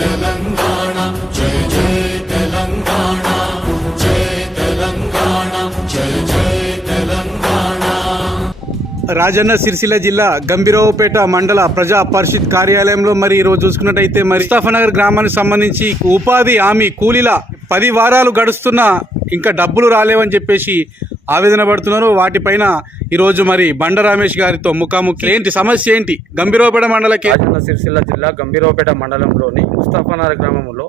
తెలంగాణ జయ జయ తెలంగాణ జయ తెలంగాణ జయ జయ తెలంగాణ. రాజన్న సిరిసిల్ల జిల్లా గంభీరావుపేట మండల ప్రజా పరిషత్ కార్యాలయంలో మరి ఈరోజు చూసుకున్నట్టయితే మరి ముస్తాఫనగర్ గ్రామానికి సంబంధించి ఉపాధి హామీ కూలీల పది వారాలు గడుస్తున్నా ఇంకా డబ్బులు రాలేవని చెప్పేసి ఆవేదన పడుతున్నారు. వాటిపైన ఈరోజు మరి బండ రమేష్ గారితో ముఖాముఖి ఏంటి సమస్య ఏంటి? గంభీరవపేట మండలకి రాజన్న సిరిసిల్ల జిల్లా గంభీరవపేట మండలంలోని ముస్తాఫానగర్ గ్రామంలో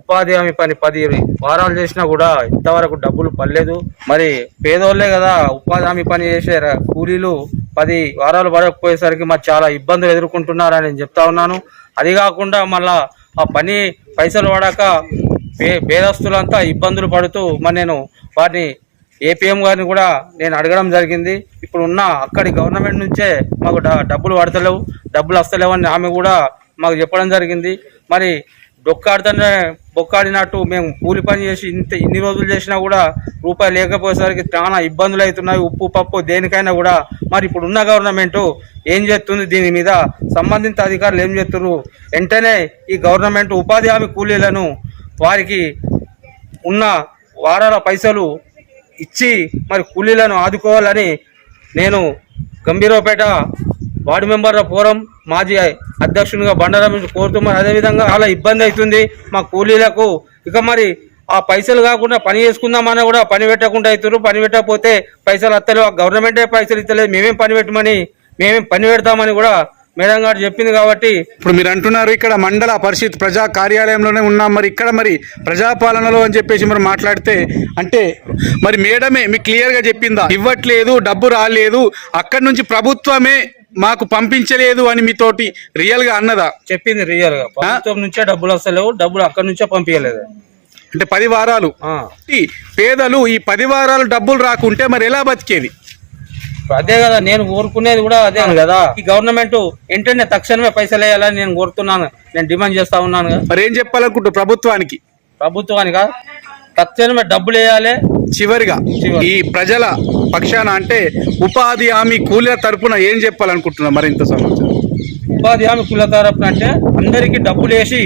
ఉపాధి హామీ పని పది వారాలు చేసినా కూడా ఇంతవరకు డబ్బులు పడలేదు. మరి పేదోళ్ళే కదా ఉపాధి హామీ పని చేసే కూలీలు పది వారాలు పడకపోయేసరికి మరి చాలా ఇబ్బందులు ఎదుర్కొంటున్నారని నేను చెప్తా ఉన్నాను. అది కాకుండా మళ్ళా ఆ పని పైసలు పడక పే పేదస్తులంతా ఇబ్బందులు పడుతూ మరి నేను వాటిని ఏపీఎం గారిని కూడా నేను అడగడం జరిగింది. ఇప్పుడు ఉన్న అక్కడి గవర్నమెంట్ నుంచే మాకు డ- డబ్బులు పడతలేవు. డబ్బులు వస్తలేవని ఆమె కూడా మాకు చెప్పడం జరిగింది. మరి డొక్కాడితేనే బొక్కాడినట్టు మేము కూలి పని చేసి ఇంత ఇన్ని రోజులు చేసినా కూడా రూపాయి లేకపోయేసరికి చాలా ఇబ్బందులు అవుతున్నాయి. ఉప్పు పప్పు దేనికైనా కూడా మరి ఇప్పుడు ఉన్న గవర్నమెంట్ ఏం చేస్తుంది? దీని మీద సంబంధిత అధికారులు ఏం చేస్తున్నారు వెంటనే ఈ గవర్నమెంట్ ఉపాధి హామీ కూలీలను వారికి ఉన్న వారాల పైసలు ఇచ్చి మరి కూలీలను ఆదుకోవాలని నేను గంభీరపేట వార్డు మెంబర్ల ఫోరం మాజీ అధ్యక్షునిగా బండారం కోరుతూ మరి అదేవిధంగా చాలా ఇబ్బంది అవుతుంది మా కూలీలకు. ఇక మరి ఆ పైసలు కాకుండా పని చేసుకుందామన్నా కూడా పని పెట్టకుండా అవుతారు పని పెట్టకపోతే పైసలు అత్తలేవు. గవర్నమెంటే పైసలు ఇస్తలేదు మేమేం పని పెట్టమని మేమేం పని పెడతామని కూడా మేడం గారు చెప్పింది కాబట్టి ఇప్పుడు మీరు అంటున్నారు ఇక్కడ మండల పరిషత్ ప్రజా కార్యాలయంలోనే ఉన్నాం. మరి ఇక్కడ మరి ప్రజాపాలనలో అని చెప్పేసి మరి మాట్లాడితే అంటే మరి మేడమే మీకు క్లియర్గా చెప్పిందా? ఇవ్వట్లేదు డబ్బు రాలేదు అక్కడి నుంచి ప్రభుత్వమే మాకు పంపించలేదు అని మీతోటి రియల్గా అన్నదా? చెప్పింది రియల్గా. ప్రభుత్వం నుంచే డబ్బులు వస్తలేవు డబ్బులు అక్కడి నుంచే పంపించలేదు. అంటే పది వారాలు. పేదలు ఈ పది వారాలు డబ్బులు రాకుంటే మరి ఎలా బతికేది? అదే కదా నేను కోరుకునేది కూడా అదే కదా. ఈ గవర్నమెంట్ వెంటనే తక్షణమే పైసలు వేయాలని నేను కోరుతున్నాను. నేను డిమాండ్ చేస్తా ఉన్నాను మరి ఏం చెప్పాలనుకుంటారు ప్రభుత్వానికి? ప్రభుత్వానికి? తక్షణమే డబ్బులు వేయాలి. చివరిగా చివరి. ఈ ప్రజల పక్షాన అంటే ఉపాధి హామీ కూలీల తరపున ఏం చెప్పాలనుకుంటున్నారు మరి ఇంత సమాచారం? ఉపాధి హామీ కుల తరపున అంటే అందరికీ డబ్బులు వేసి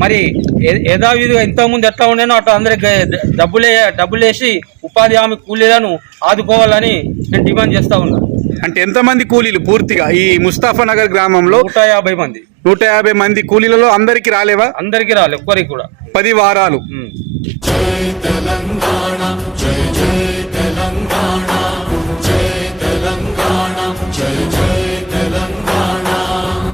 మరి యథావిధిగా ఇంతకుముందు ఎట్లా ఉండేనో అట్లా అందరికి డబ్బులు డబ్బులు వేసి ఉపాధి హామీ కూలీలను ఆదుకోవాలని నేను డిమాండ్ చేస్తా ఉన్నా. అంటే ఎంతమంది కూలీలు పూర్తిగా ఈ ముస్తాఫా నగర్ గ్రామంలో? నూట యాభై మంది. నూట యాభై మంది కూలీలలో అందరికి రాలేవా? అందరికీ రాలి ఒక్కరికి కూడా. పది వారాలు. తెలంగాణ.